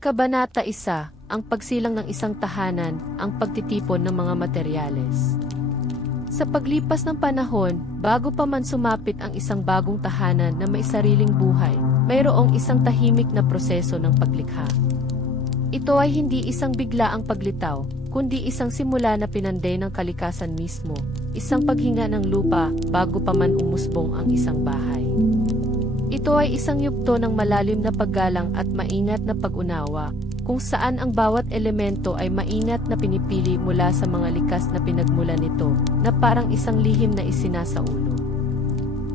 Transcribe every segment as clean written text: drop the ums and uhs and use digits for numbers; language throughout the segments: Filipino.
Kabanata 1, ang pagsilang ng isang tahanan, ang pagtitipon ng mga materyales. Sa paglipas ng panahon, bago pa man sumapit ang isang bagong tahanan na may sariling buhay, mayroong isang tahimik na proseso ng paglikha. Ito ay hindi isang biglaang paglitaw, kundi isang simula na pinanday ng kalikasan mismo, isang paghinga ng lupa bago pa man umusbong ang isang bahay. Ito ay isang yugto ng malalim na paggalang at maingat na pag-unawa, kung saan ang bawat elemento ay maingat na pinipili mula sa mga likas na pinagmulan nito, na parang isang lihim na isinasaulo.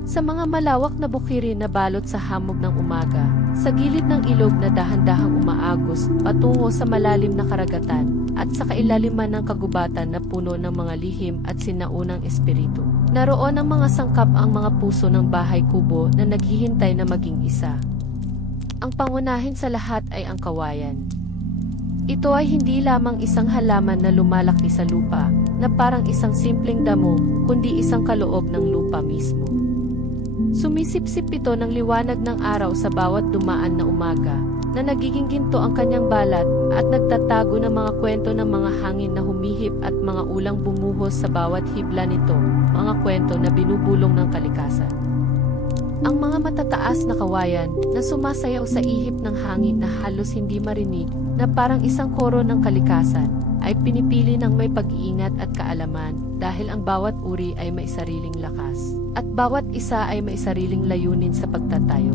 Sa mga malawak na bukirin na balot sa hamog ng umaga, sa gilid ng ilog na dahan-dahang umaagos patungo sa malalim na karagatan, at sa kailaliman ng kagubatan na puno ng mga lihim at sinaunang espiritu. Naroon ang mga sangkap ang mga puso ng bahay kubo na naghihintay na maging isa. Ang pangunahin sa lahat ay ang kawayan. Ito ay hindi lamang isang halaman na lumalaki sa lupa, na parang isang simpleng damo, kundi isang kaloob ng lupa mismo. Sumisipsip ito ng liwanag ng araw sa bawat dumaan na umaga, na nagiging ginto ang kanyang balat at nagtatago ng mga kwento ng mga hangin na humihip at mga ulang bumuhos sa bawat hibla nito, mga kwento na binubulong ng kalikasan. Ang mga matataas na kawayan na sumasayaw sa ihip ng hangin na halos hindi marinig, na parang isang koro ng kalikasan, ay pinipili ng may pag-iingat at kaalaman dahil ang bawat uri ay may sariling lakas, at bawat isa ay may sariling layunin sa pagtatayo.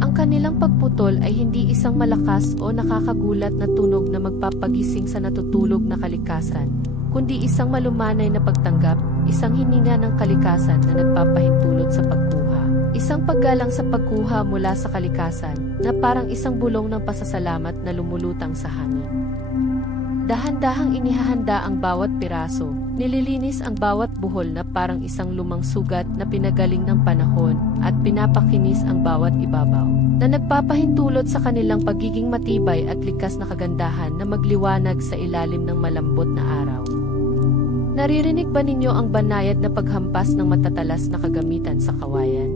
Ang kanilang pagputol ay hindi isang malakas o nakakagulat na tunog na magpapagising sa natutulog na kalikasan, kundi isang malumanay na pagtanggap, isang hininga ng kalikasan na nagpapahintulot sa pagkuha, isang paggalang sa pagkuha mula sa kalikasan, na parang isang bulong ng pasasalamat na lumulutang sa hangin. Dahan-dahang inihahanda ang bawat piraso, nililinis ang bawat buhol na parang isang lumang sugat na pinagaling ng panahon, at pinapakinis ang bawat ibabaw, na nagpapahintulot sa kanilang pagiging matibay at likas na kagandahan na magliwanag sa ilalim ng malambot na araw. Naririnig ba ninyo ang banayad na paghampas ng matatalas na kagamitan sa kawayan?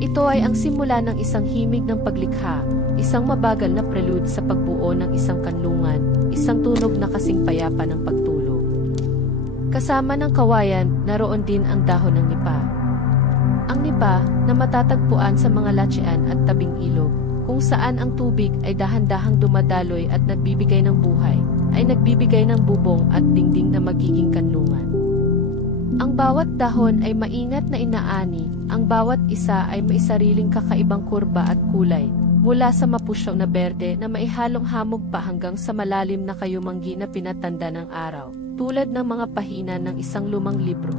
Ito ay ang simula ng isang himig ng paglikha, isang mabagal na prelude sa pagbuo ng isang kanlungan, isang tunog na kasing payapa ng pagtulog. Kasama ng kawayan, naroon din ang dahon ng nipa. Ang nipa, na matatagpuan sa mga latsyaan at tabing ilog, kung saan ang tubig ay dahan-dahang dumadaloy at nagbibigay ng buhay, ay nagbibigay ng bubong at dingding na magiging kanlungan. Ang bawat dahon ay maingat na inaani, ang bawat isa ay may sariling kakaibang kurba at kulay, mula sa mapusyaw na berde na maihalong hamog pa hanggang sa malalim na kayumanggi na pinatanda ng araw, tulad ng mga pahina ng isang lumang libro.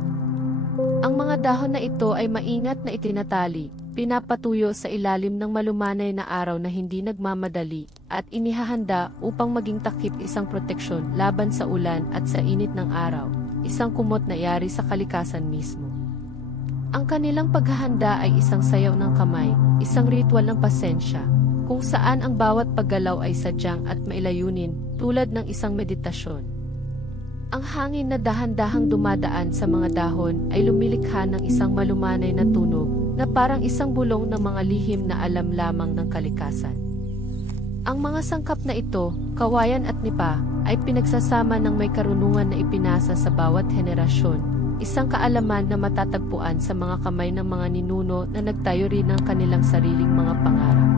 Ang mga dahon na ito ay maingat na itinatali, pinapatuyo sa ilalim ng malumanay na araw na hindi nagmamadali, at inihahanda upang maging takip isang proteksyon laban sa ulan at sa init ng araw, isang kumot na yari sa kalikasan mismo. Ang kanilang paghahanda ay isang sayaw ng kamay, isang ritual ng pasensya, kung saan ang bawat paggalaw ay sadyang at mailayunin, tulad ng isang meditasyon. Ang hangin na dahan-dahang dumadaan sa mga dahon ay lumilikha ng isang malumanay na tunog, na parang isang bulong ng mga lihim na alam lamang ng kalikasan. Ang mga sangkap na ito, kawayan at nipa, ay pinagsasama ng may karunungan na ipinasa sa bawat henerasyon, isang kaalaman na matatagpuan sa mga kamay ng mga ninuno na nagtayo rin ng kanilang sariling mga pangarap.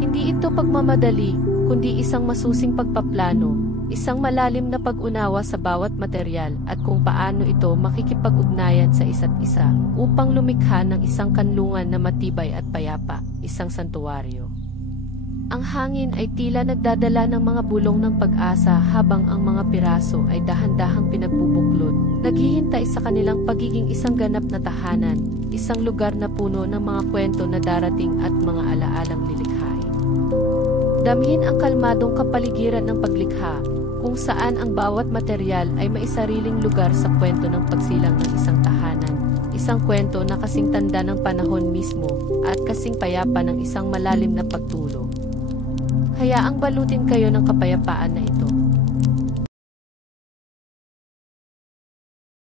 Hindi ito pagmamadali, kundi isang masusing pagpaplano, isang malalim na pag-unawa sa bawat material at kung paano ito makikipag-ugnayan sa isa't isa upang lumikha ng isang kanlungan na matibay at payapa, isang santuwaryo. Ang hangin ay tila nagdadala ng mga bulong ng pag-asa habang ang mga piraso ay dahan-dahang pinagbubuklod, naghihintay sa kanilang pagiging isang ganap na tahanan, isang lugar na puno ng mga kwento na darating at mga alaalang lilikhain. Damhin ang kalmadong kapaligiran ng paglikha, kung saan ang bawat material ay may sariling lugar sa kwento ng pagsilang ng isang tahanan, isang kwento na kasing tanda ng panahon mismo, at kasing payapa ng isang malalim na pagtulog. Hayaang balutin kayo ng kapayapaan na ito.